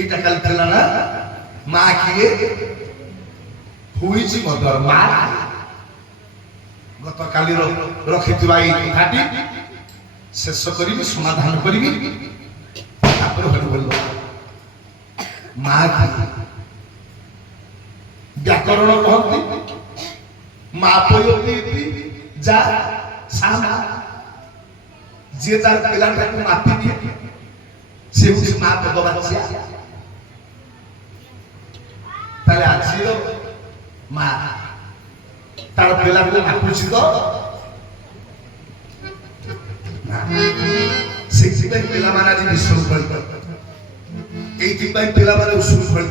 এটা কাল ଥିଲା ନା ମା କିଏ ହୋଇଛି ମଦର ମା ଗତକାଲିର ରଖିଥିବା ଏଇ କଥାଟି ଶେଷ କରିବି ସମାଧାନ କରିବି ତାପରେ ହରି ବୋଲ ମା ବ୍ୟାକରଣ କହନ୍ତି ମା ପୟୋତି ଯା ସାମା ଯିଏ ତାର ପିଲାଟାକୁ ମାପି ଦିଏ ସେ ହେଉଛି ମା ପଦବାଚ୍ୟା ତାହେଲେ ଆଜିର ମା ତାର ପିଲାକୁ ମାପୁଛି ତ ସେଇଥିପାଇଁ ପିଲାମାନେ ଆଜି ବିଶୃଙ୍ଖଳ ଏଇଥିପାଇଁ ପିଲାମାନେ ଉଶୃଙ୍ଖଳ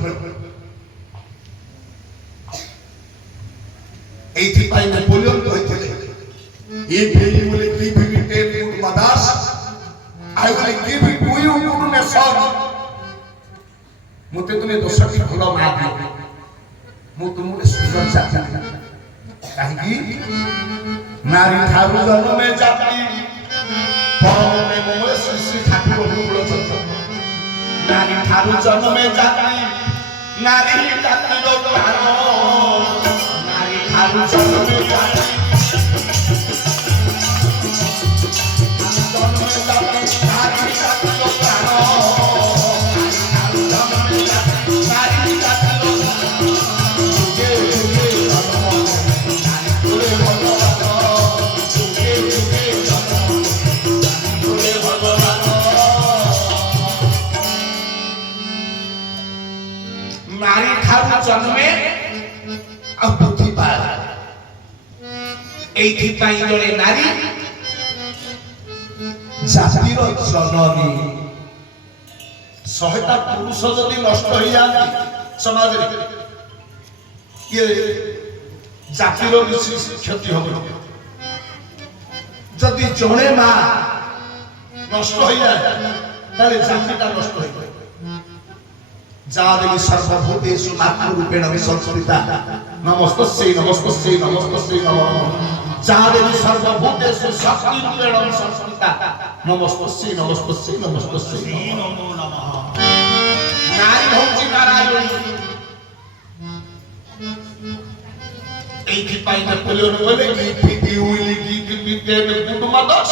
এইଥିପାଇଁ ନେପୋଲିଅନ କହିଥିଲେ if he will give you 10 good mothers I will give it to you good nation ମୋତେ ତୁମେ 10ଟି ଭଲ ମା ଦିଅ ମୁଁ ତୁମକୁ ସୁନ୍ଦର ଜାତି କାହିଁକି ନାରୀ ଠାରୁ ଜନ୍ମେ ଜାତି ପରମେ ମୋଏ ଶ୍ରୀ ଶ୍ରୀ ଠାକୁର ଅନୁକୂଳ ଚନ୍ଦ୍ର ନାରୀ ଠାରୁ ଜନ୍ମେ ଜାତି ନାରୀ ଜାତିର ପ୍ରାଣ I will tell you that नारी ठाकुर जन्मे अब बुद्धि पाए এইଥିପାଇଁ ଜଣେ ନାରୀ ଜାତିର ଜନନୀ 100ଟା ପୁରୁଷ ଯଦି ନଷ୍ଟ ହେଇଯାନ୍ତି ସମାଜରେ ଇଏ ଜାତିର ବିଶେଷ କ୍ଷତି ହେବ ଯଦି ଜଣେ ମା ନଷ୍ଟ ହେଇଯାଏ ତାହେଲେ ଜାତିଟା ନଷ୍ଟ ହେଇଯାଏ ଯାଦେବୀ ସର୍ବଭୂତେଷୁ ମାତୃରୂପେଣ ସଂସ୍ଥିତା ନମସ୍ତସ୍यै ନମସ୍ତସ୍यै ନମସ୍ତସ୍यै ନମଃ ଯାଦେବୀ ସର୍ବଭୂତେଷୁ ଶକ୍ତିରୂପେଣ ସଂସ୍ଥିତା ନମସ୍ତସ୍यै ନମସ୍ତସ୍यै ନମସ୍ତସ୍यै ନମୋ ନମଃ ନାରୀ ହେଉଛି ନାରାୟଣୀ এইଥିପାଇଁ ନେପୋଲିଅନ କହିଲେ if you will give me 10 good mothers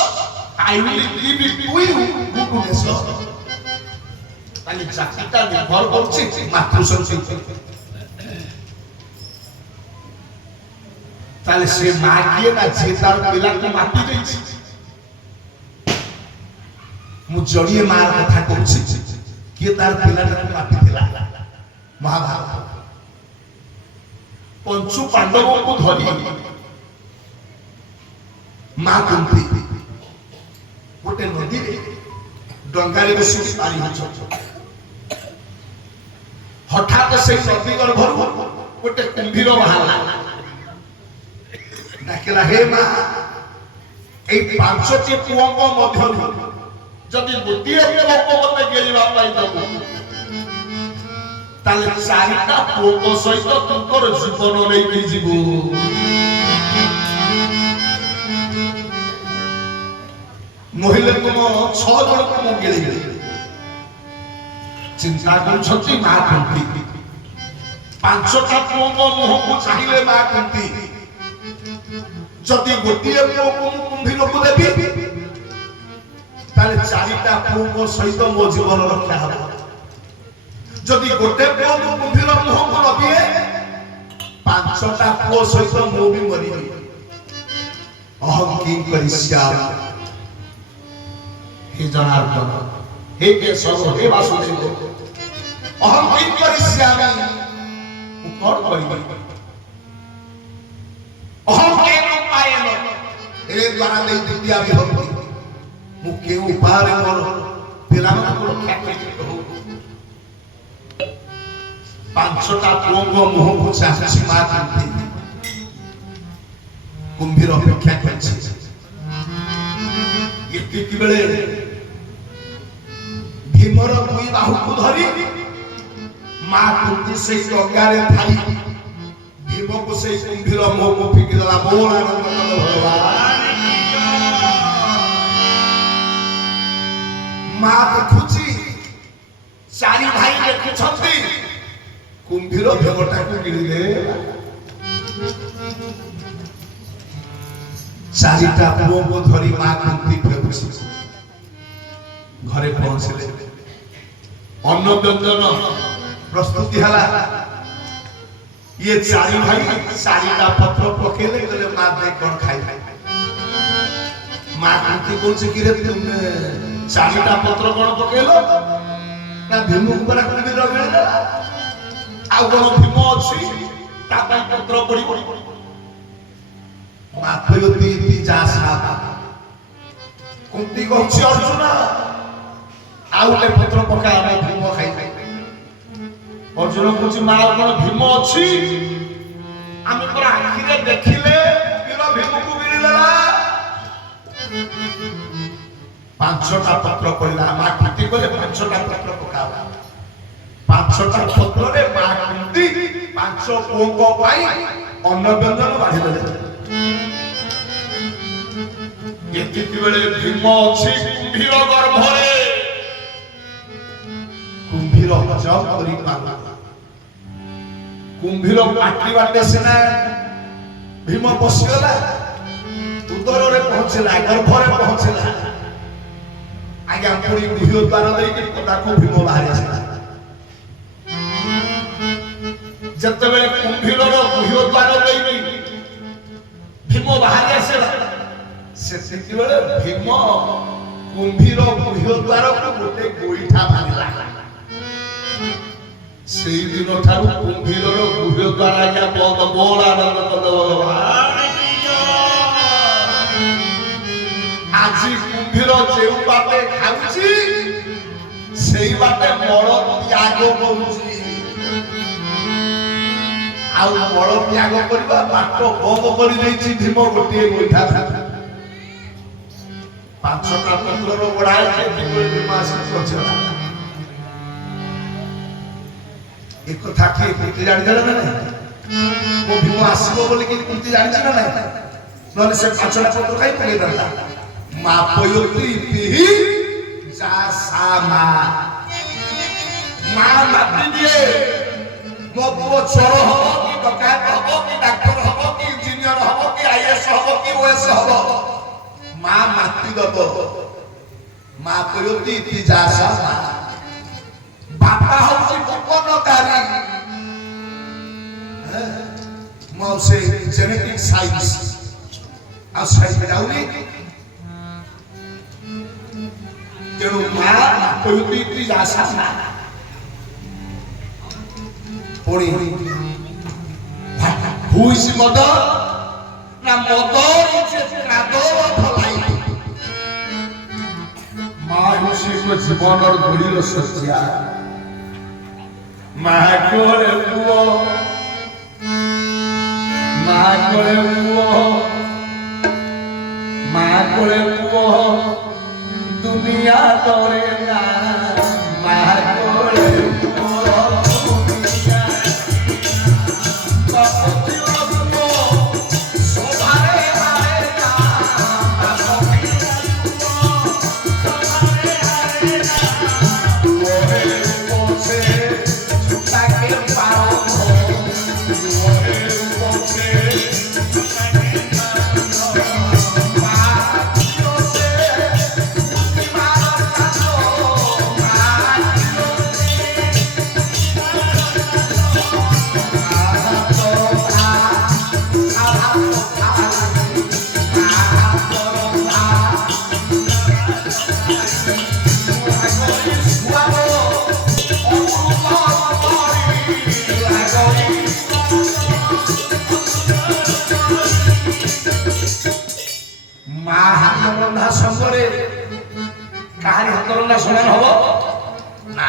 I will give it to you good nation তাহলে জাতিটা নির্ভর করছে মাতৃশক্তি তাহলে সে মা কিଏ না যে তার ପିଲାକୁ ମାପି ଦେଇଛି ମୁଁ ଯୋଡ଼ିଏ ମାର କଥା କହୁଛି କିଏ ତାର ପିଲାଟାକୁ ମାପିଥିଲା ମହାଭାରତ ପଞ୍ଚୁ ପାଣ୍ଡବଙ୍କୁ ଧରି ମା କୁନ୍ତି ଗୋଟେ ନଦୀରେ ଡଙ୍ଗାରେ ବସିକି ପାରି ହୋଇଛନ୍ତି ହଠାତ୍ ସେଇ ନଦୀ ଗର୍ଭରୁ ଗୋଟେ କୁମ୍ଭୀର ବାହାରିଲା ଡାକିଲା ହେ ମା ଏଇ 5ଟି ପୁଅଙ୍କ ମଧ୍ୟରୁ ଯଦି ଗୋଟିଏ ପୁଅକୁ ମୋତେ ଗେଲିବା ପାଇଁ ଦେବୁ ତାହେଲେ 4ଟା ପୁଅଙ୍କ ସହିତ ତୁମର ଜୀବନ ନେଇକି ଯିବୁ ନହେଲେ ତୁମ 6 ଜଣକୁ ମୁଁ ଗେଳିବି ଚିନ୍ତା କରୁଛନ୍ତି ମା କୁନ୍ତି 5ଟା ପୁଅଙ୍କ ମୁହଁକୁ ଚାହିଁଲେ ମା କୁନ୍ତି ଯଦି ଗୋଟିଏ ପୁଅକୁ ମୁଁ କୁମ୍ଭୀରକୁ ଦେବି ତାହେଲେ 4ଟା ପୁଅଙ୍କ ସହିତ ମୋ ଜୀବନ ରକ୍ଷା ହେବ ଯଦି ଗୋଟେ ପୁଅକୁ କୁମ୍ଭୀର ମୁହଁକୁ ନ ଦିଏ 5ଟା ପୁଅ ସହିତ ମୁଁ ବି ମରିବି ଅହଂ କିଂ କରିଷ୍ୟାମି हे जनार्दन हे केशव हे वासुदेव अहम किं करिष्यामि मु कोन करिबि अहम केन उपायेन हे द्वारा देई दिव्या विभक्ति मु के उपाय मोर पिलाମାନଙ୍କୁ ରକ୍ଷା କରିବି 5ଟା ପୁଅଙ୍କ ମୁହଁକୁ ଚାହିଁଛି ମା କୁନ୍ତି କୁମ୍ଭୀର ଅପେକ୍ଷା କରିଛି ଏତିକି ବେଳେ भीमर 2 बाहुକୁ ଧରି ମା କୁନ୍ତି ସେଇ ଡଙ୍ଗାରେ ଥାଇ ଭୀମକୁ ସେଇ କୁମ୍ଭୀର ମୁହଁକୁ ଫିକି ଦେଲା ବୋଲ ଆନନ୍ଦ ଭଗବାନ ମା ଦେଖୁଛି चारि भाई देखुछंती कुंभीर भेगटा को गिरिले चारिटा पुओ को धरी मां कुंती फेकुछि घरे पहुंचले अन्न व्यंजन प्रस्तुति हला ये चारि भाई चारिटा पत्र पकेले गले मां दे कोन खाई मां कुंती बोलছে कि रे तुम चारिटा पत्र कोन पकेलो ना भीम ऊपर कुंती रगेला आ कोन भीम अछि ता पई पत्र पड़ी मातयती जासा कुंती कहछि अर्जुन आउले पत्र पका हम भीम खाई अर्जुन कहछि मां कोन भीम अछि आमे पर आखि रे देखिले वीर भीम को बिरला पांचटा पत्र पड़ला मां कुंती कहले पांचटा पत्र पकावा पांचटा पत्र रे मां कुंती पांच पुओ पाई अन्न व्यंजन बाढी देले बेले भीम अच्छी कुंभीर गर्भरे कुंभीर हजम करी पाला कुंभीर पाटी बाटे सिना भीम बसगला उदर रे पहुंचला गर्भरे पहुंचला आज्ञा पूरी गुह्य द्वार देई कि ताको भीम बाहर आसला जते बेले कुंभीर रो गुह्य द्वार देई भीम बाहर आसला से बेले भीम कुंभीर गुह्य द्वार को गोटे गोईठा मारिला से दिन ठारू कुंभीर गुह्य द्वार या बहुत बोल आनंद कर भगवान आज कुंभीर जेउ बाटे खाउची सेई बाटे मळ त्याग करूची आ मळ त्याग करबा बाट बंद करि दैछि भीम गोटे गोईठा पांचटा पत्रर बढाए के मास पहुंचला एक कथा के कुंती जानि देला ना वो भीम आसीबो बोली कि कुंती जानि ना ना नले से पांचटा पत्र खाई पगे दला मा पयोती तिहि जा सामा मा माति दिए मो पुओ चोर हबो कि डकायत हबो कि डॉक्टर हबो कि इंजीनियर हबो कि आईएएस हबो कि ओएस हबो मां माती दबो मां पयोती ति जासा बापा होची बपनकारी मौसे जेनेटिक साइंस आ साइंस बेदाउनी तेरो मां पयोती ति जासा पड़ी who is mother na mother is Kader फलाई मानुषी को जीवन और घोड़ी सज्जा महाकोरे पुओ दुनिया तोरे ना महाकोरे संगरे कहानी हाथ समान हम ना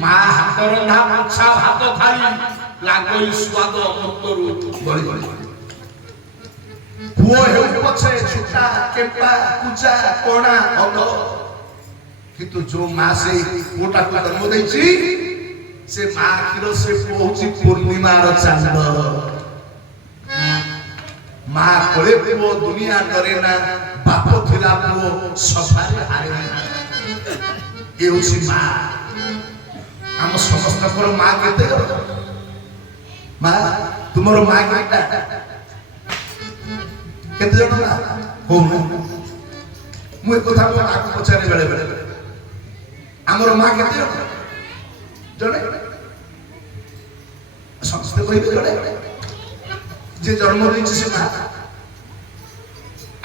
मां हाथ रंधा माछा भात खाई लागई स्वाद अमृत बड़ी पुओ हेउ पछे छुटा केपा कुचा कोणा अंग किंतु जो मां से कोटा को जन्म देछि से मां खिरो से पहुंची पूर्णिमा रो चांद मां कोले पुओ दुनिया करे ना बाप थिला पुओ सफारे हारे ଏ ହେଉଛି ମା। ଆମ ସମସ୍ତଙ୍କର ମା କେତେ ଜଣ? ମା ତୁମର ମା କେତେଟା? କେତେ ଜଣ ମା କହୁନ? ମୁଁ ଏ କଥା ମୋ ମାକୁ ପଚାରେ ବେଳେ ବେଳେ, ଆମର ମା କେତେ ଜଣ? ଜଣେ। ସମସ୍ତେ କହିବେ ଜଣେ। ଯେ ଜନ୍ମ ଦେଇଛି ସେ ମା।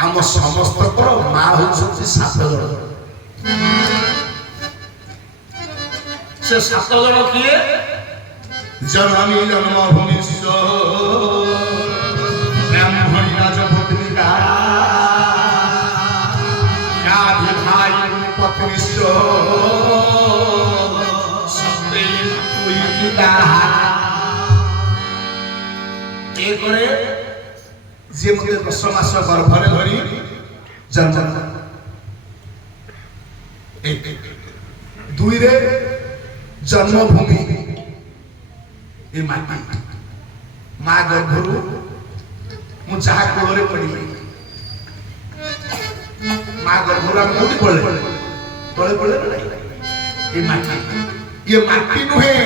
ଆମ ସମସ୍ତଙ୍କର ମା ହେଉଛନ୍ତି 7 ଜଣ। ସେ 7 ଜଣ କିଏ? ଜନନୀ ଜନ୍ମଭୂମି ବ୍ରାହ୍ମଣୀ ରାଜପତ୍ନିକା ଭାଇ ପତ୍ନୀ ଏକରେ ଯିଏ ମୋତେ 10 ମାସ ଗର୍ଭରେ ଧରି ଜନ୍ମ, 2ରେ ଜନ୍ମଭୂମି ଏ ମାଟି। ମା ଗର୍ଭରୁ ମୁଁ ଯାହା କୋଳରେ ପଡ଼ିଲି, ମା ଗର୍ଭରୁ ଆମେ କୋଉଠି ପଡ଼ିଲେ? ତଳେ ପଡ଼ିଲେ ନା ନାହିଁ? ଏ ମାଟି, ଇଏ ମାଟି ନୁହେଁ,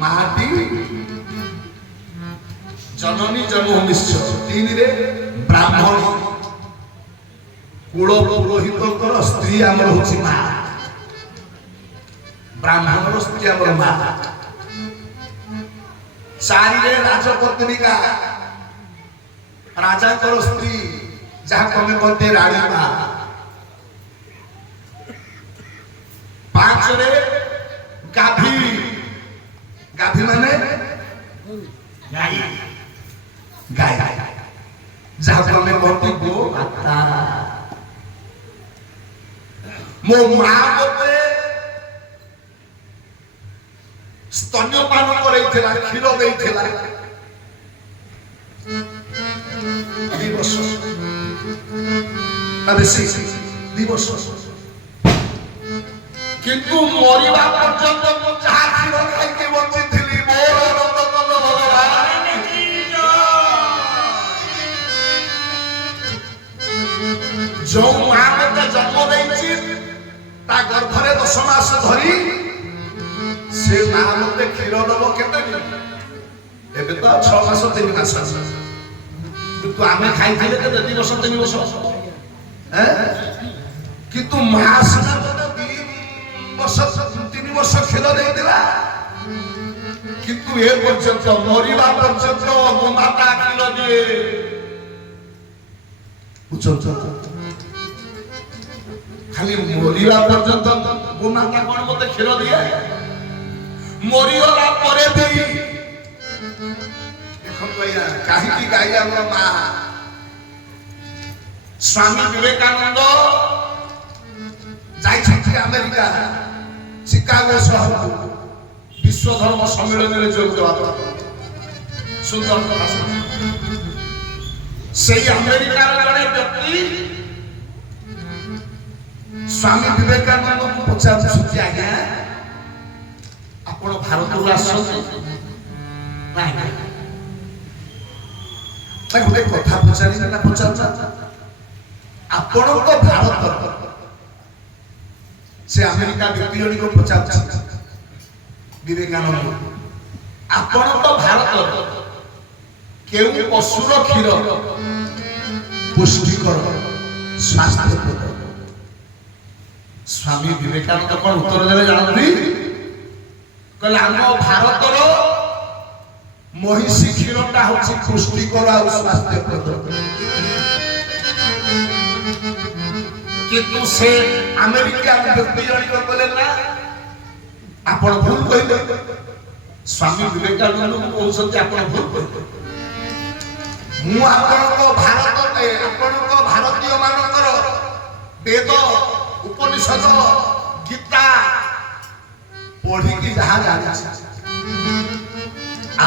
ମାଟି। ଜନନୀ ଜନ୍ମଭୂମି 3ରେ ବ୍ରାହ୍ମଣୀ କୁଳ ପୁରୋହିତଙ୍କର ସ୍ତ୍ରୀ ଆମର ହଉଛି ମା। ବ୍ରାହ୍ମଣର ସ୍ତ୍ରୀ ଆମର ମା। 4ରେ ରାଜପତ୍ନିକା ରାଜାଙ୍କର ସ୍ତ୍ରୀ, ଯାହାକୁ ଆମେ କହନ୍ତି ରାଣୀ ମା। 5ରେ ଗାଭୀ, ଗାଭୀ ମାନେ ଗାଈ, ଗାଈ ଯାହାକୁ ଆମେ କହନ୍ତି ଗୋମାତା। ମୋ ମା ମତେ स्तन्यपान करैथिला, क्षीर दैथिला 2 वर्ष बेसी 2 वर्ष। किंतु मरिबा पर्यंत मु जहा क्षीर खाइ के बंचिथिली मोर रतन भगवान जो मां मते जन्म दैछि ता गर्भरे 10 मास धरी से मां मते क्षीर दब केते दिन? एबे तो 6 मास 3 मास। किंतु आमे खाइथिले केते 2 वर्ष 3 वर्ष हैं? किंतु मां सना मते 2 वर्ष 3 वर्ष क्षीर दैतिला। किंतु ए पर्यंत मरिबा पर्यंत गोमाता क्षीर दिए। बुझछ? खाली मरिबा पर्यंत गोमाता कोन मते क्षीर दिए? मरिगला परे भी देखो भैया काहे गाई हमर मां। स्वामी विवेकानंद जाई छथि अमेरिका शिकागो शहर विश्व धर्म सम्मेलन रे जोग देवा। सुंदर कथा से अमेरिका जड़े व्यक्ति स्वामी विवेकानंद को पचार छथि आज्ञा आपण भारत को आसछन नाही ताक गोटे कथा पचारि ना पचार आपण को भारत से अमेरिका व्यक्ति जणी को पचार विवेकानंद आपण को भारत केउ पशुर क्षीर पुष्टिकर स्वास्थ्यप्रद। स्वामी विवेकानंद कोन उत्तर देले जानथि? कहले हम भारतर महिषी क्षीरटा होछि पुष्टिकर आ स्वास्थ्यप्रद। किंतु से अमेरिका व्यक्ति जणी को कहले ना आपण भूल कहिले। स्वामी विवेकानंद को कहउछथि आपण भूल कहिले। मु आपण को भारत आपण को भारतीय मानकर वेद उपनिषद गीता पढ़ी की जहां जाने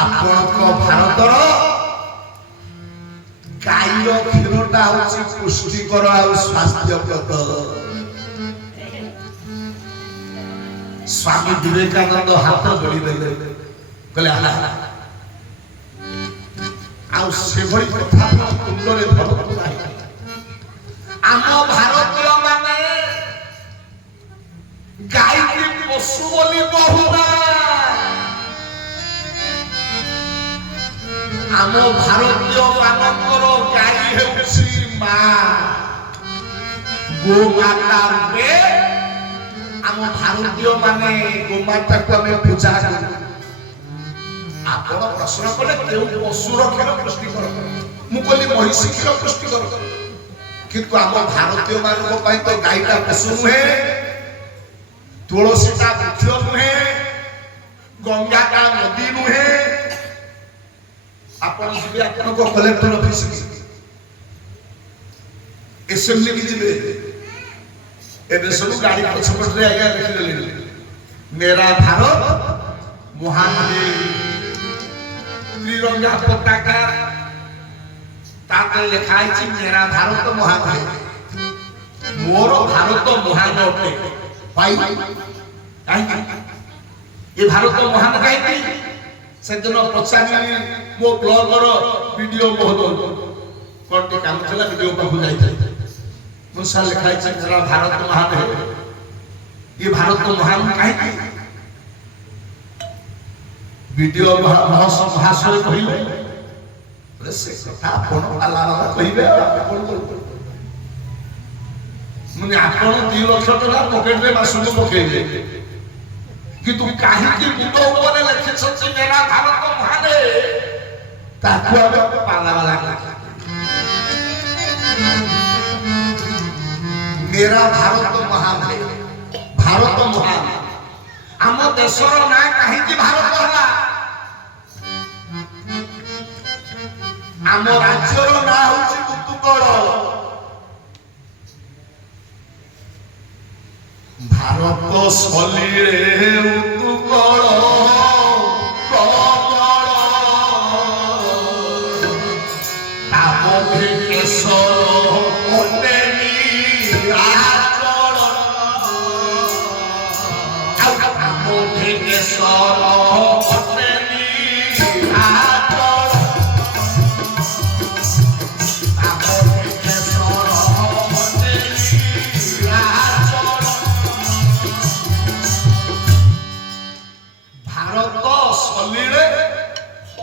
आपण को भारतर गाईर क्षीरटा होछि पुष्टिकर आ स्वास्थ्यप्रद। स्वामी विवेकानंद हाथ जोड़ी देले कहले आला आ से भली कथा कुंडले धरत नाही। आम भारतीय माने ପଶୁ ବୋଲି କହୁନା ଆମ ଭାରତୀୟ ମାନଙ୍କର ଗାଈ ହେଉଛି ମା ଗୋମାତା ରୂପେ ଆମ ଭାରତୀୟ ମାନେ ଗୋମାତାକୁ ଆମେ ପୂଜା କରୁ ଆପଣ ପ୍ରଶ୍ନ କଲେ କେଉଁ ପଶୁର କ୍ଷୀର ପୁଷ୍ଟିକର ମୁଁ କହିଲି ମହିଷୀ କ୍ଷୀର ପୁଷ୍ଟିକର କିନ୍ତୁ ଆମ ଭାରତୀୟ ମାନଙ୍କ ପାଇଁ ତ ଗାଈଟା ପଶୁ ନୁହେଁ ତୁଳସୀଟା ବୃକ୍ଷ ନୁହେଁ ଗଙ୍ଗାଟା ନଦୀ ନୁହେଁ ଆପଣ ଯିବେ ଆପଣଙ୍କ କଲେକ୍ଟର ଅଫିସ ଏସଏମସି କି ଯିବେ ଏବେ ସବୁ ଗାଡ଼ି ପଛପଟରେ ଆଜ୍ଞା ଲେଖିଦେଲେଣି मेरा भारत महान त्रिरंगा पताका ताते लिखा है मेरा भारत महान है मोर भारत महान अटे भाई ये भारत महान कहीं से दिन पचारि मो ब्लॉगर वीडियो महोदय कोटे काम चला वीडियो पाखु जाई मुसा लिखा है मेरा भारत महान है ये भारत महान कहीं वीडियो महाशय कहले से कथा आपण आलारा कहिबे माने आपण 2 लाख टका पॉकेट रे मासुको पकेइबे कि तू काहे कि मुंड ऊपर लिखे छ मेरा भारत महान है ताकू आबे पाला वाला मेरा भारत महान है भारत महान आम देशर ना काहे कि भारत होला आम राज्यर ना होची कुतुकड़ भारत सलीरे उतुकड़ तामधे केशर ओटेनी आचरण तामधे केशर ओटेनी आचरण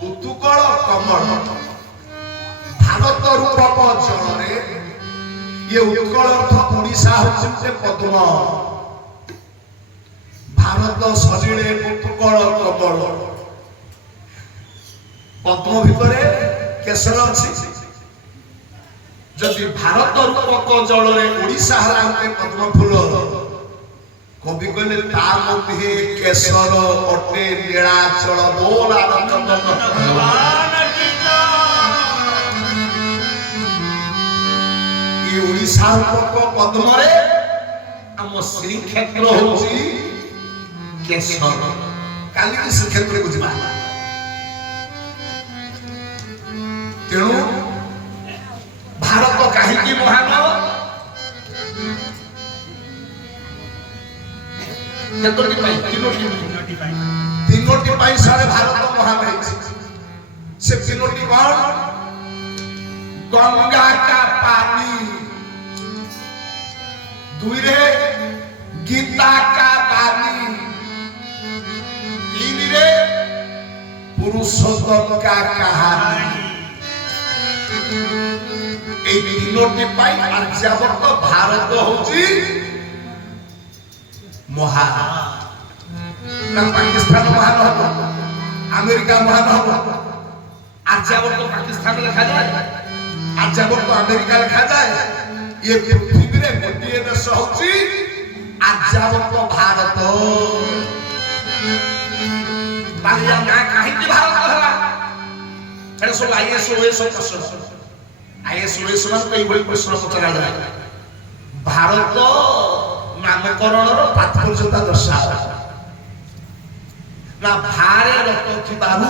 उतुकड़ कमल भारत रूपक जल ये उत्कल अर्थ ओडिशा होचे पद्म भारत शरीरे उतुकड़ कमल पद्म भितरे केशर अछि जदि भारत रूपक जल ओडिशा हला पद्म फूल कवि कहले ता मध्ये केशर अटे नीलाचल बोला भगवान की जय ओडिशा रूपक पद्म रे हम श्री क्षेत्र होची केशर काली की श्री क्षेत्र को जिबा तेणु भारत काहे की महान तीनोटी पाई सारे भारत महान है से तीनोटी कौन गंगा का पानी दुईरे गीता का पानी तीन रे पुरुषोत्तम का कहानी ए तीनोटी पाई आर्यावर्त भारत होची महान ना पाकिस्तान महान हो अमेरिका महान हो आर्यावर्त पाकिस्तान लिखा जाए आर्यावर्त अमेरिका लिखा जाए ये पृथ्वी रे गोटे देश होची आर्यावर्त भारत बालिया ना काहे कि भारत होला एटा सब आईएस ओएस प्रश्न आईएस ओएस मान कई बड़ी प्रश्न पचरा जाए भारत नामकरण तात्पर्यता दर्शा ना भारे रत थिबारु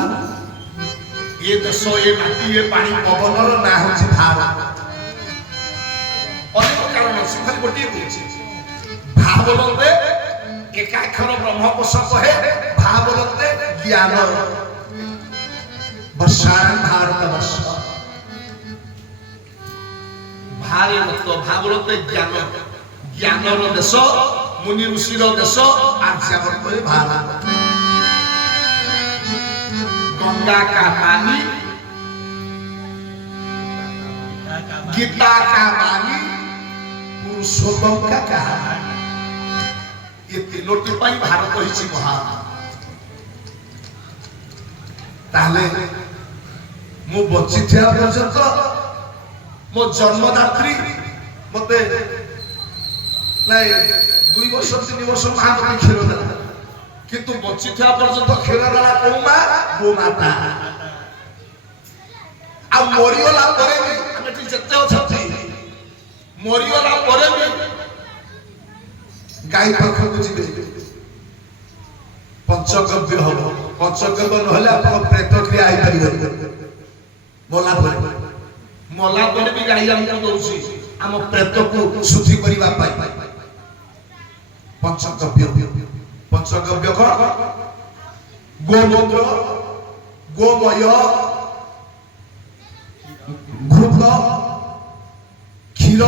ये देश ये माटी ये पानी पवन ना होची भारत अनेक कारण से खाली गोटी होची भावलते एकाक्षर ब्रह्म पोषक है भावलते ज्ञान वर्षान भारत वर्ष भारे रत भावलते ज्ञान ज्ञानर देश मुनि ऋषि देश आर्यावर्त भारत। गंगा का पानी, गीता का वाणी, पुरुषोत्तम का कहानी, ये तीनोटी पाई भारत ही महान। ताले मु बची थिया पर्यंत मो जन्मदात्री मते नाही 2 वर्ष 3 वर्ष महामारी खेल देला, किंतु बची थिया पर्यंत खेल देला कोन मा गो माता। आ मोरियोला परे भी हम एठी जत्ते अछथि, मोरियोला परे भी गाय पाखक जिबे पंचगव्य हो। पंचगव्य नहले अपन प्रेत क्रिया आई परिबे। मोला पर भी गाई हमको दउसी हम प्रेत को शुद्धि करिबा पाई। पंचगव्य, पंचगव्य को गोमूत्र, गोमय, घृत, क्षीर,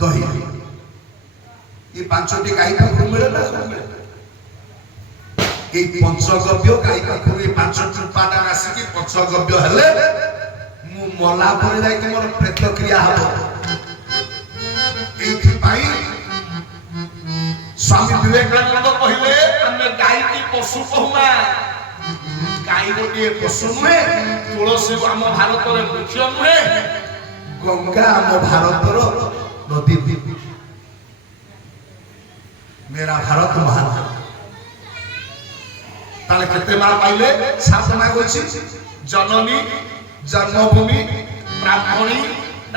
दही, ये पांचटी गाई का मिले ना। এই পঞ্চগব্য গাই পাখু এই পাঁচটি উপাদান আসি পঞ্চগব্য হেলে মু মলা পরে যাই মোর প্রেত ক্রিয়া হবো। এইথি পাই স্বামী বিবেকানন্দ কহিলে আমি গাই কি পশু কহুমা, গাই গোটিয়ে পশু নুহে, তুলসী আম ভারতর বৃক্ষ নুহে, গঙ্গা আম ভারতর নদী। मेरा भारत महान। ताले केते मां पाइले 7 मां होछि जननी, जन्मभूमि, ब्राह्मणी,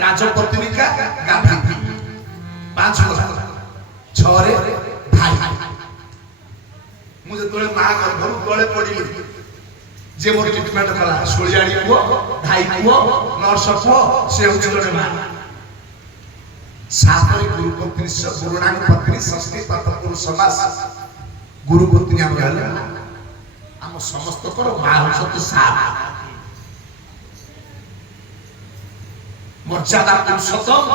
राजपत्निका, गाधी। 5 वर्ष 6 रे भाई। मुझे तोले मां घर तोले पडिले जे मोर ट्रीटमेंट कला सोलियाडी को भाई को नर्स को से होछि जने मां। 7 रे गुरु पत्नी से गुरुनांग पत्नी संस्कृत पत्नी समास गुरु पत्नी हम गले हम समस्त कर मां होछति 7। मर्यादा पुरुषोत्तम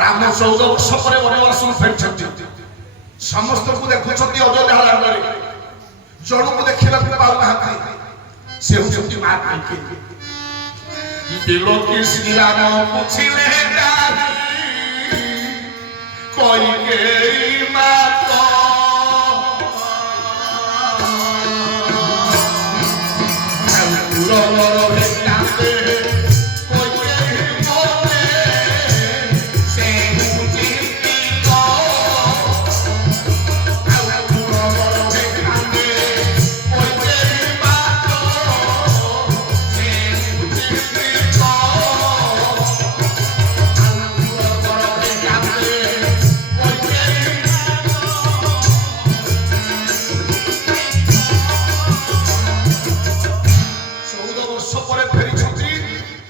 राम 14 वर्ष पर वनवास फेरछति। समस्त को देखुछति अयोध्या लांगरे, जण को देखिला को पाउ नाथि से होछति मां काके। बिलोकी श्री राम पुछिले गारी कोई के मात पुरवर भेटाते कोई के मोते से मुजिति को पुरवर भेटाते कोई के मात से मुजिति को पुरवर भेटाते कोई के 14 वर्ष पर फेरी छथि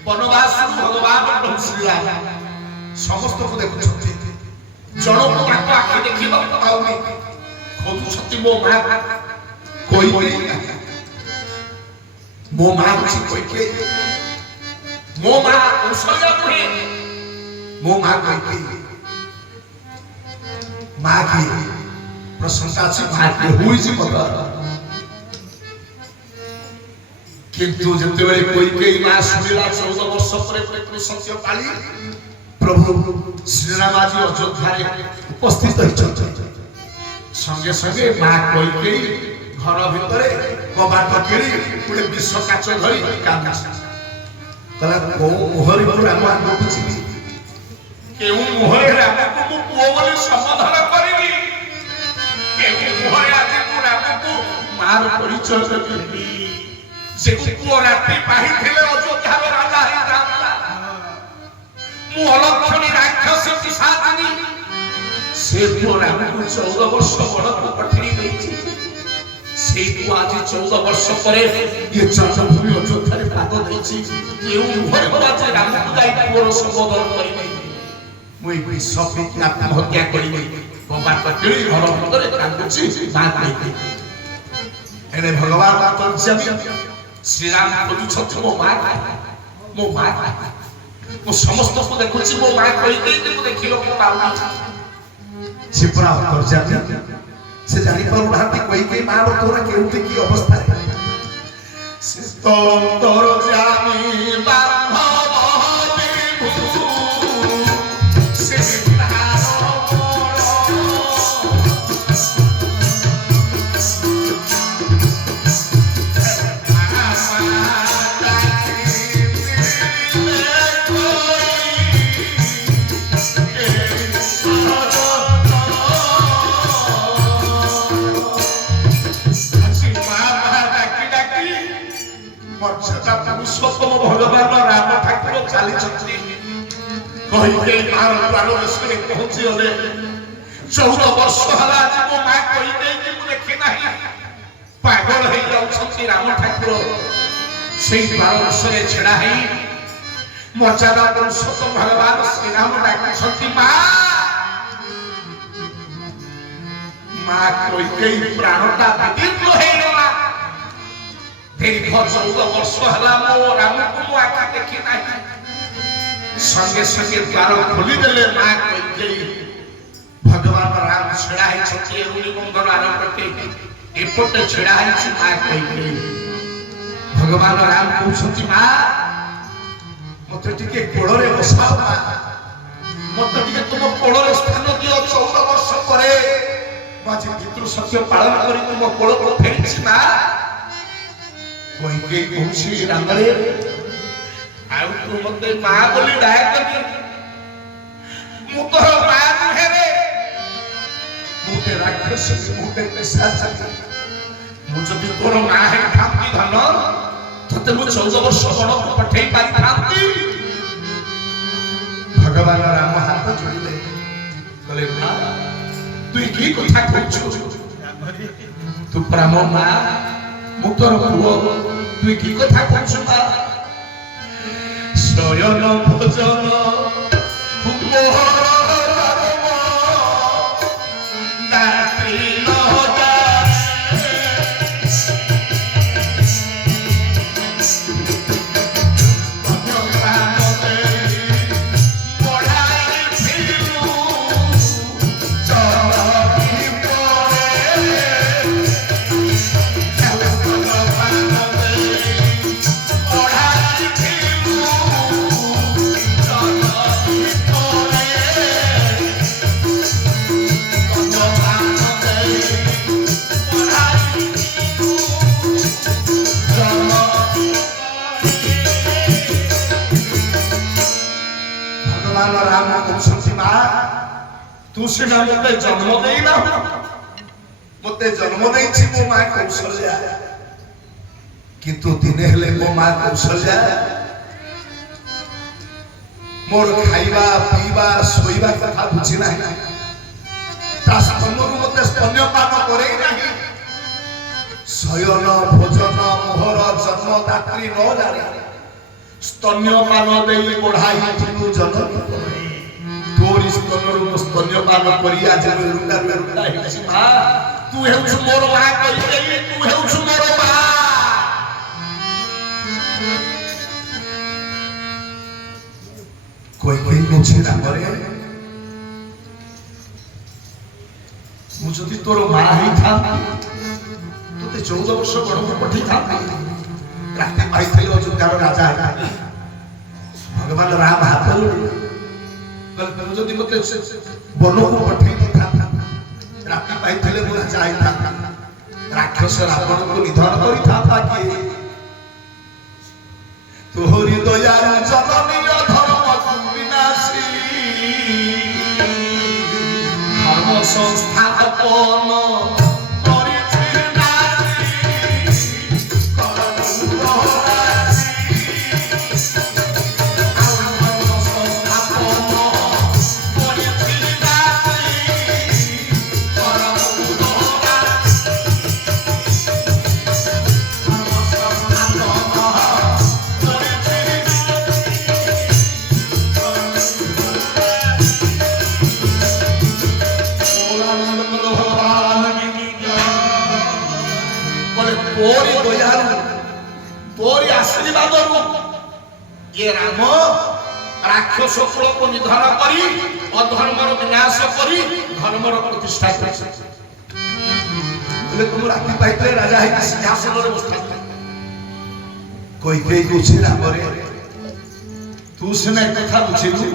वनवास भगवान प्रभु श्री राम समस्त को देखुछथि। जण को ताको आखि देखिबा पाउनी खोजु छथि मो मां कोई मो मां छी कोई के मो मां कौशल्या पुहे मो मां कोई के मां की प्रशंसा छी मां के हुई छी पता। किंतु जते बेले कोई के मां सुनिला 14 वर्ष पर पितृ सत्य पाली प्रभु श्री राम जी अयोध्या रे उपस्थित होइछथि। संगे संगे मां कोई के घर भितरे कबाट केली पुले विश्व काच धरी कांदा तला को मोहरी राम आगो बुझिबी केउ मोहरे राम को मु पुओ बोली संबोधन करिबी केउ मोहरे आज को राम को मार परिचय देबी जे को रात्रि पाही थिले अयोध्या रे राजा ही रामला मु अलक्षणी राक्षस पिशाचिनी से को राम को 14 वर्ष बड़ को पठनी देछि। से को आज 14 वर्ष परे ये चंद्रभूमि अयोध्या रे पाद देछि। केउ मोहरे आज राम को जाई पुओर संबोधन करिबी मुई विश्व की आत्महत्या करिबी कबाट केली घर भीतर कांदुछि बात नहीं एने भगवान तर्जमी श्री राम बोलु छथि मो मां मो समस्त को देखुछि मो मां कहि दे मो देखिलो को पाउनी से पूरा अंतर्जामी से जानी पारुनाहांती कोई के मां तोरा केउते की अवस्था है से तो अंतर्जामी बांधव विभू से पुरुषोत्तम भगवान राम ठाकुर चली कहीके मार प्राण देशे पहुंची गले 14 वर्ष हला मो मां कही दे कि मु देखि नाही पागल हो जाउछंती राम ठाकुर सेई प्राण देशे छेड़ा है मर्यादा पुरुषोत्तम भगवान श्री राम डाकुछंती मां मां कहीके प्राणटा विदीर्ण हो गला दीर्घ 14 वर्ष हला मो राम को मो आखि देखि नाही संगे संगे द्वार खोली देले मां कही भगवान राम छेड़ा है छती रुनी बंधन आरंभ करते एपटे छेड़ा है मां कही भगवान राम कहउछंती मां मते टिके कोळरे बसाओ मां मते टिके तुम कोळरे स्थान दियो 14 वर्ष परे माजी पितृ सत्य पालन करी तुम कोळ को फेरिछि मां कोई के कहउछि राम रे आउ तू मते मां बोली डाय करनी मु तो मां नुहे रे मुते राक्षस मुते पिशाच मु जदि तोर मां है ठांती धन तते मु 14 वर्ष बड़ को पठेई पारी ठांती भगवान राम हाथ जोड़िले कहले मां तू की कथा कहछु तू परम मां मु तोर पुओ तू की कथा कहछु मां शयन भोजन तू सिना मते जन्म देना मते जन्म देछि मो मां कौशल्या किंतु दिने हेले मो मां कौशल्या मोर खाइबा पीबा सोइबा कथा बुझी नाही ता स्तनरु मते स्तन्यपान करे नाही शयन भोजन मोहर जन्मदात्री न जाने स्तन्यपान देई बढ़ाई तू जननी तोरी स्तनरु स्तन्यपान करी आज रुंडा रुंडा हिछि मां तू हेउछु मोर मां कहि देई तू हेउछु मोर मां कोई मुझे ना करे मु जदि तोर मां ही था तोते 14 वर्ष बड़ को पठी था राती पाई थले अयोध्या राजा भगवान राम हाथ कल तू जदि मते बनो को पठी था राती पाई थले मु जाई था राक्षस रावण को निधन करी था कि तोहरी दयालु जननी धर्म विनाशी धर्म संस्थापन तोरी दयालु तोरी आशीर्वाद ये राम রাক্ষস কুলকে নিধন করি অধর্মর বিনাশ করি ধর্মর প্রতিষ্ঠা করেছে বলে তুমি রাতি পাইতে রাজা হইতে সিংহাসନରେ বসতা কইকেই বুঝি রামরে তু সিনা কথা বুঝিলু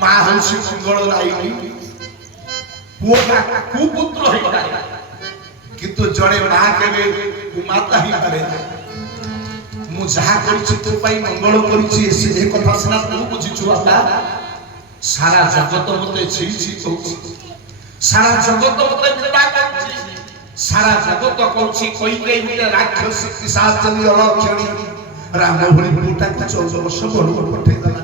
মা হইছি মঙ্গল রাইনি পুଅଟା କୁପୁତ୍ର ହେଇଥାଏ କିନ୍ତୁ ଜଣେ ମା କେବେ କୁମାତା ହେଇପାରେ ମୁଁ ଯାହା କରିଛି ତୋ ପାଇଁ ମଙ୍ଗଳ କରିଛି ଏ କଥା ସିନା ତୁ ବୁଝିଛୁ ବାପା ସାରା ଜଗତ ମତେ ଛି ଛି କହୁଛି ସାରା ଜଗତ ମତେ ନିନ୍ଦା କରୁଛି ସାରା ଜଗତ କହୁଛି କଇକେଇ ଗୋଟେ ରାକ୍ଷସ ପିଶାଚନି ଅଲକ୍ଷଣୀ ରାମ ଭଳି ପୁଅଟାକୁ 14 ବର୍ଷ ଘରକୁ ପଠେଇ ଦେଲା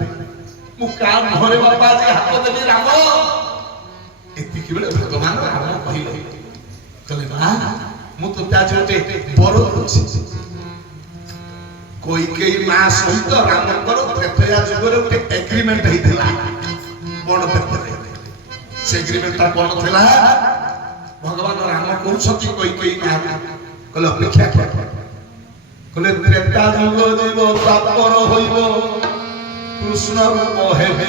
ମୁଁ କା ଘରେ ବାପା ଯେ ହାତ ଦେବି ରାମ ଏତିକି ବେଳେ ଭଗବାନ ରାମ କହିଲେ କହିଲେ ମା ମୁଁ ତ ତା ଯୋଟେ ବର ଅଛି କଇକେଇ ମା ସହିତ ରାମଙ୍କର ତ୍ରେତୟା ଯୁଗରେ ଗୋଟେ ଏଗ୍ରିମେଣ୍ଟ ହେଇଥିଲା ବଣ ପେପରେ ସେ ଏଗ୍ରିମେଣ୍ଟଟା କଣ ଥିଲା ଭଗବାନ ରାମ କହୁଛନ୍ତି କଇକେଇ ମା କହିଲେ ଅପେକ୍ଷା କର କହିଲେ ତ୍ରେତା ଯୁଗ ଯିବ ଦ୍ୱାପର ହୋଇବ କୃଷ୍ଣ ରୂପ ହେବେ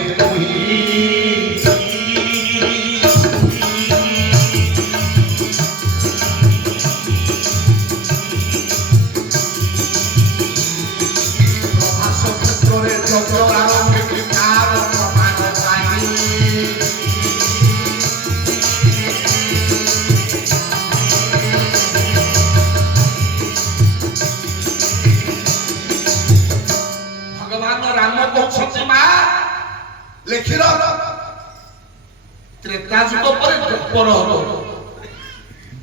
ଲେଖିର ତ୍ରେତା ଯୁଗ ପରେ ଦ୍ୱାପର ହବ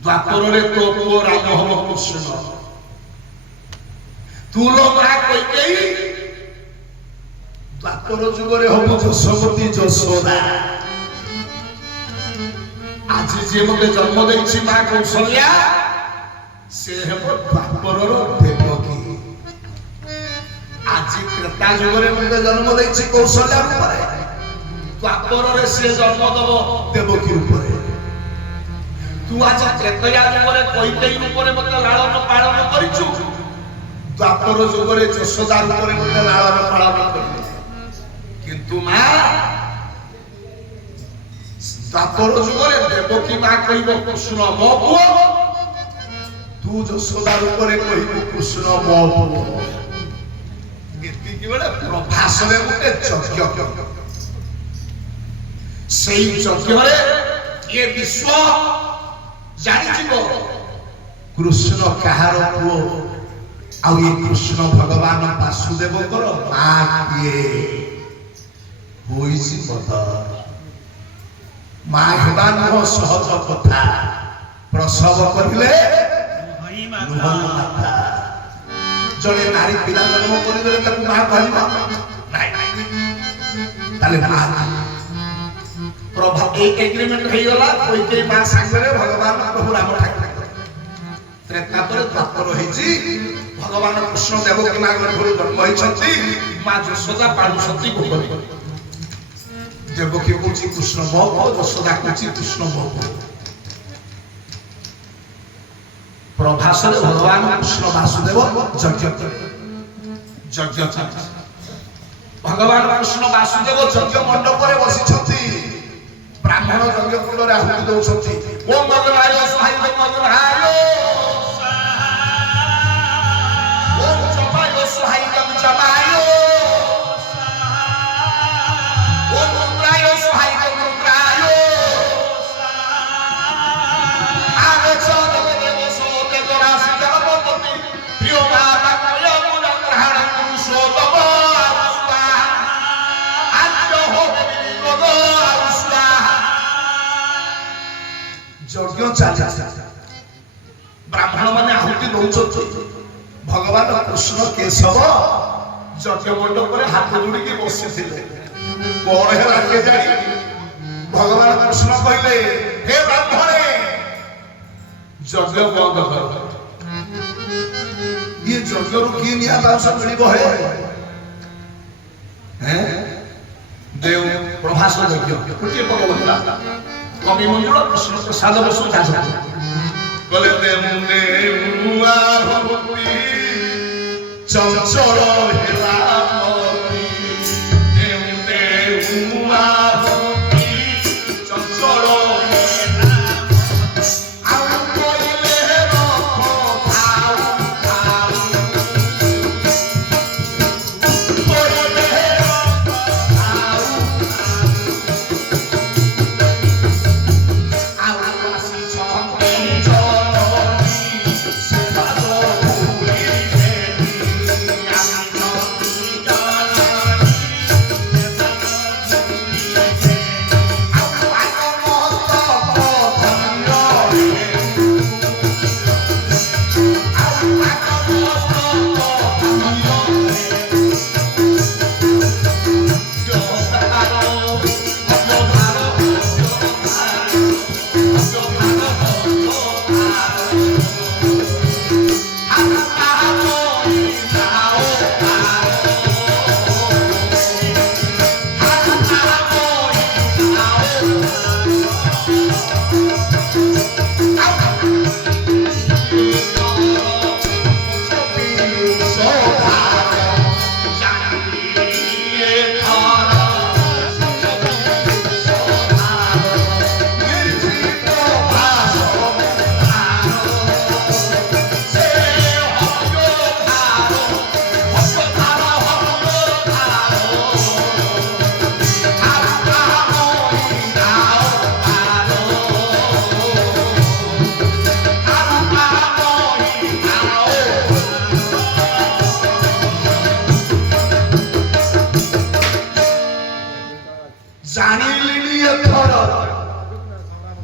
ଦ୍ୱାପରରେ ତୋ ପୁଅ ରାମ ହବ କୃଷ୍ଣ ତୁ ଲୋ ମା କଇକେଇ ଦ୍ୱାପର ଯୁଗରେ ହବ ଯଶୋବତୀ ଯଶୋଦା ଆଜି ଯିଏ ମତେ ଜନ୍ମ ଦେଇଛି ମା କୌଶଲ୍ୟା ସେ ହେବ ଦ୍ୱାପରର ଦେବକୀ ଆଜି ତ୍ରେତା ଯୁଗରେ ମତେ ଜନ୍ମ ଦେଇଛି କୌଶଲ୍ୟା ରୂପରେ ଦ୍ୱାପରରେ ସେ ଜନ୍ମ ଦବ ଦେବକୀ ରୂପରେ ତୁ ଆଜି ତ୍ରେତୟା ଯୁଗରେ କଇକେଇ ରୂପରେ ମତେ ଲାଳନ ପାଳନ କରିଛୁ ଦ୍ୱାପର ଯୁଗରେ ଯଶୋଦା ରୂପରେ ମତେ ଲାଳନ ପାଳନ କରିଛୁ କିନ୍ତୁ ମା ଦ୍ୱାପର ଯୁଗରେ ଦେବକୀ ମା କହିବ କୃଷ୍ଣ ମୋ ପୁଅ ତୁ ଯଶୋଦା ରୂପରେ କହିବୁ କୃଷ୍ଣ ମୋ ପୁଅ ଏତିକି ବେଳେ ପ୍ରଭାସରେ ଗୋଟେ ଯଜ୍ଞ সেই যজ্ঞরে এ বিশ্ব জানিଯିବ কৃষ্ণ কাହାର পুଅ ଆଉ ଏ କୃଷ୍ଣ ଭଗବାନ ବାସୁଦେବଙ୍କର ମା କିଏ ହୋଇଛି ମତ ମା ହେବା ନୁହ ସହଜ କଥା ପ୍ରସବ କରିଲେ ମାତା ଜଣେ ନାରୀ ପିଲା ଜନ୍ମ କରିଦେଲେ ତାକୁ ମା କହିବ ନାଇଁ ତାହେଲେ ମା प्रभा एक एग्रीमेंट ହେଇଗଲା କଇକେଇ ମା ସାଙ୍ଗରେ ଭଗବାନ ପ୍ରଭୁ ରାମ ଠାକୁର ତ୍ରେତା ପରେ ଦ୍ୱାପର ହେଇଛି ଭଗବାନ କୃଷ୍ଣ ଦେବକୀ ମା ଗର୍ଭରୁ ଜନ୍ମ ହୋଇଛନ୍ତି ମା ଯଶୋଦା ପାଳୁଛନ୍ତି ଗୋପରେ ଦେବକୀ କହୁଛି କୃଷ୍ଣ ମୋ ପୁଅ ଯଶୋଦା କହୁଛି କୃଷ୍ଣ ମୋ ପୁଅ ପ୍ରଭାସରେ ଭଗବାନ କୃଷ୍ଣ ବାସୁଦେବ ଯଜ୍ଞ ଭଗବାନ କୃଷ୍ଣ ବାସୁଦେବ ଯଜ୍ଞ ମଣ୍ଡପରେ ବସିଛନ୍ତି ब्राह्मण यज्ञ कुंडरे आहुति दउछथि ओम मगनाय सहाय मगनाय ओम जमाय सहाय जमाय ओम रुद्राय सहाय रुद्राय आगे चल देव सोते जरासी जगपति प्रिय माता कय मुन ग्रहण पुरुषोत्तम आज हो विगो यज्ञ चाली ब्राह्मण माने आहुति दउछथि भगवान कृष्ण केशव यज्ञ मंडप रे हाथ जोड़ी के बसिथिले कोन हेला के जानी भगवान कृष्ण कहले हे ब्राह्मणे यज्ञ बंद कर ये यज्ञ रु की निया दास मिलिबो हे हैं देव प्रभास यज्ञ कोटिए भगवान कवि मंजुल कृष्ण प्रसाद बसु जाजो गले दे मुने मुआ भक्ति चंचल हेला मोती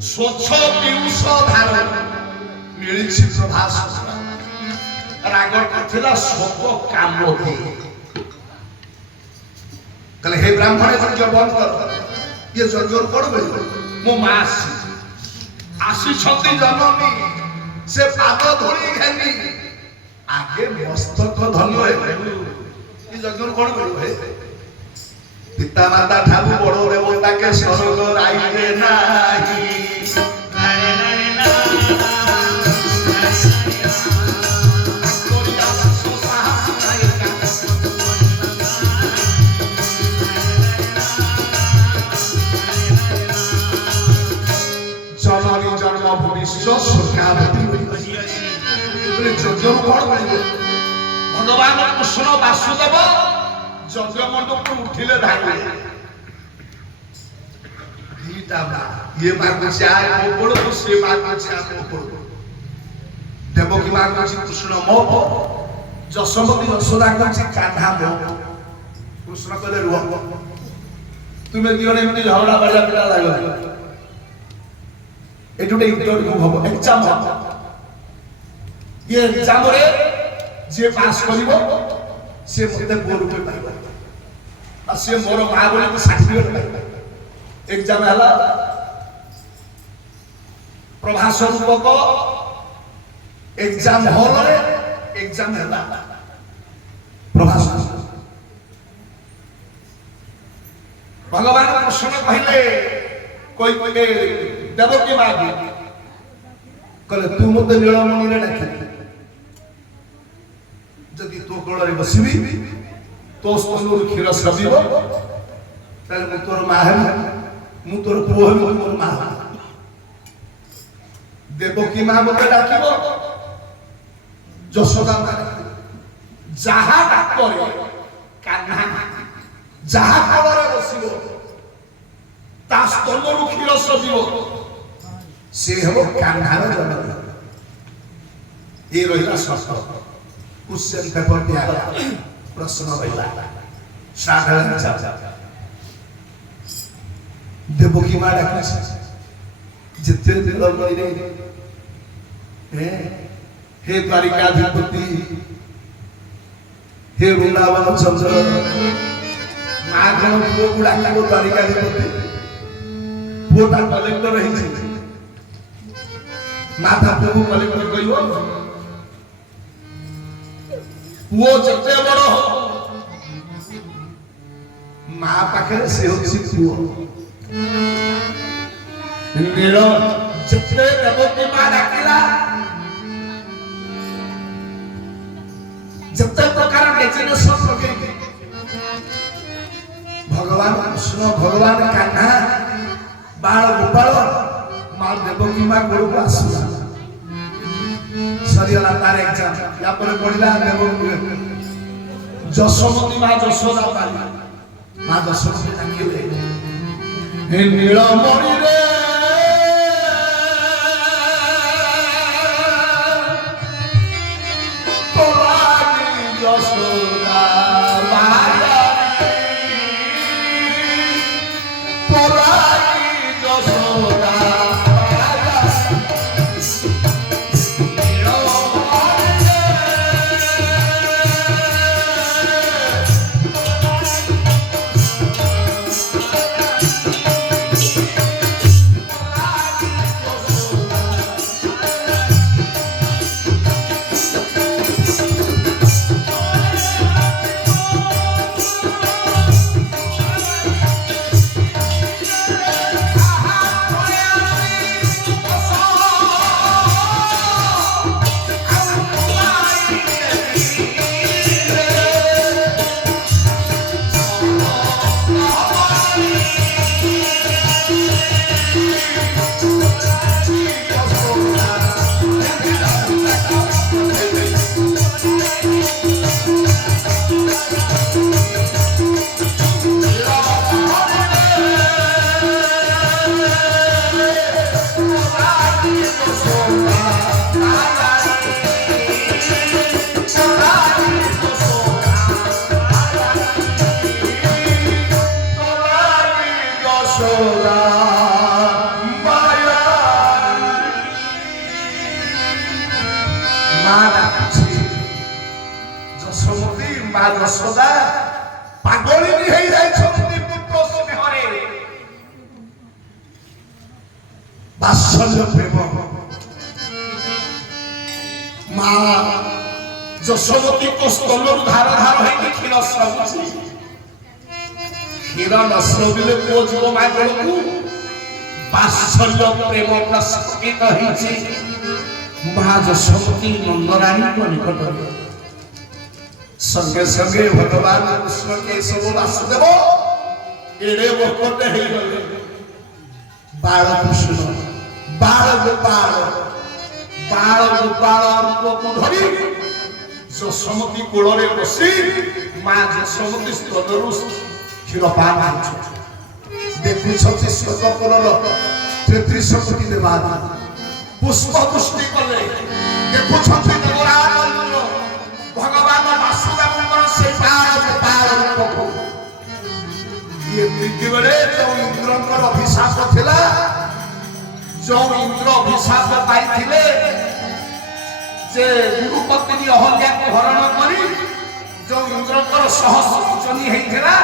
ସ୍ୱଚ୍ଛ ପିୟୁଷ ଧାର ମିଳିଛି ପ୍ରଭାସ ରାଗଟା ଥିଲା ସବୁ କାମ ଦିଏ କହିଲେ ହେ ବ୍ରାହ୍ମଣ ଯଜ୍ଞ ବନ୍ଦ କର ଇଏ ଯଜ୍ଞରୁ କଣ ମିଳିବ ମୋ ମା ଆସିଛନ୍ତି ଜନନୀ ସେ ପାଦ ଧୋଳି ଘେନି ଆଗେ ମସ୍ତକ ଧନ୍ୟ ହେବେ ଏ ଯଜ୍ଞରୁ କଣ ମିଳିବ ପିତା ମାତା ଠାରୁ ବଡ ଦେବତା କେ ସ୍ୱର୍ଗ ରାଇରେ ନାହିଁ জননী জন্মভূমি স্বর্গাবতী যজ্ঞ কଣ ମିଳିବ ଭଗବାନ କୃଷ୍ଣ ବାସୁଦେବ ଯଜ୍ଞ ମଣ୍ଡପରୁ ଉଠିଲେ ଧାଇଁଲେ ଦିଟା ମା ଇଏ ମାଗୁଛି ଆ ମୋ କୋଳକୁ ସେ ମାଗୁଛି ଆ ମୋ କୋଳକୁ ଦେବକୀ ମାଗୁଛି କୃଷ୍ଣ ମୋ ଯଶୋମତୀ ଯଶୋଦା କହୁଛି କାହ୍ନା ମୋ କୃଷ୍ଣ କହିଲେ ରୁହ ତୁମେ ଦି ଜଣ ଏମିତି ଝଗଡ଼ା ବାଡ଼ିଆ ପିଲା ଲାଗିବ ଏଠି ଗୋଟେ ଇଣ୍ଟରଭ୍ୟୁ ହବ ଏକ୍ଜାମ ହବ ये एग्जाम रे जे पास करिवो से मते 4 रुपए पाइबो आ से मोर मा बोले तो सर्टिफिकेट पाइबो एग्जाम हला प्रभास रूपक एग्जाम हॉल रे एग्जाम हला प्रभास भगवान कृष्ण कहले कोई देवकी मागी कहले तू मते नीलमणि रे डाके जदि तो कोଳରେ ବସିବି तो स्तनରୁ କ୍ଷୀର ସ୍ରବିବ ତାହେଲେ ମୁଁ ତୋର ମା ହେବି ମୁଁ ତୋର ପୁଅ ହେବି ତୋର ମା ଦେବକୀ ମା ମତେ ଡାକିବ ଯଶୋଦା ମା ଯାହା ଡାକରେ କାହ୍ନା ଯାହା କୋଳରେ ବସିବ ତା स्तनରୁ କ୍ଷୀର ସ୍ରବିବ ସେ ହେବ କାହ୍ନାର ଜନ୍ମ ଏ ରହିଲା ସର୍ତ୍ତ क्वेश्चन पेपर दिया प्रश्न रहा साधारण देवकी माँ डाक जिते दिन हे द्वारिकाधिपति हे वृंदावन चंद्र माँ कौन पुओ को डाक द्वारिकाधिपति पुओटा कलेक्टर माता पुओ को कलेक्टर कह पुओ जते बड़ हो मां पाखे से होछि पुओ नील जते देवकी मां डाकिला जते प्रकार डेजिनेशन लगे भगवान कृष्ण भगवान कान्हा बाल गोपाल मां देवकी मां गोड़ को आसला सरियाला तार एग्जाम या पर पढ़िला देबो যশোমতী মা যশোদা পালি মা যশোদা ডাকিলে হে নীলমণি রে তোলানি যশোদা মায়া তোলানি যশোদা ମା ଡାକୁଛି ଯଶୋମତୀ ମା ଯଶୋଦା ପାଗଳିନୀ ହେଇଯାଇଛନ୍ତି ପୁତ୍ର ସ୍ନେହରେ ବାତ୍ସଲ୍ୟ ପ୍ରେମ ମା ଯଶୋମତୀଙ୍କ ସ୍ତନରୁ ଧାର ଧାର ହେଇକି କ୍ଷୀର ସ୍ରବୁଛି କ୍ଷୀର ନ ସ୍ରବିଲେ ପୁଅ ଯିବ ମା ବେଳକୁ ବାତ୍ସଲ୍ୟ ପ୍ରେମ ପ୍ରସ୍ଫୁଟିତ ହେଇଛି ମା ଯଶୋମତୀ ନନ୍ଦରାଣୀଙ୍କ ନିକଟରେ संगे संगे भगवान कृष्ण केशव वासुदेव एड़े बकटे हे गले बाल कृष्ण बाल गोपाल रूप को धरी यशोमती कोଳରେ बसी मां यशोमती स्तनरु क्षीरपान देखुछति स्वर्गपुरर 33 कोटी देवता पुष्प पुष्टि कले देखुछति देवराज भगवान वासुदेवଙ୍କର ସେ ପାଳ ରୂପକୁ ଇଏ ପୃଥିବୀରେ ଯୋଉ ଇନ୍ଦ୍ରଙ୍କର ଅଭିଶାପ ଥିଲା ଯୋଉ ଇନ୍ଦ୍ର ଅଭିଶାପ ପାଇଥିଲେ ଯେ ଗୁରୁପତ୍ନୀ ଅହଲ୍ୟାକୁ ହରଣ କରି ଯୋଉ ଇନ୍ଦ୍ରଙ୍କର ସହସ୍ରଜନୀ ହେଇଥିଲା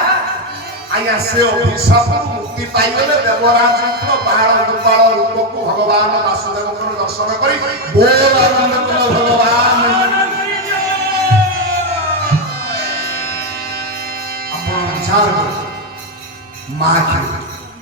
ଆଜ୍ଞା ସେ ଅଭିଶାପରୁ ମୁକ୍ତି ପାଇଗଲେ ଦେବରାଜ ଇନ୍ଦ୍ର ପାଳ ଗୋପାଳ ରୂପକୁ ଭଗବାନ ବାସୁଦେବଙ୍କର ଦର୍ଶନ କରି ବୋଲ ଆନନ୍ଦ କଲ ଭଗବାନ माँ की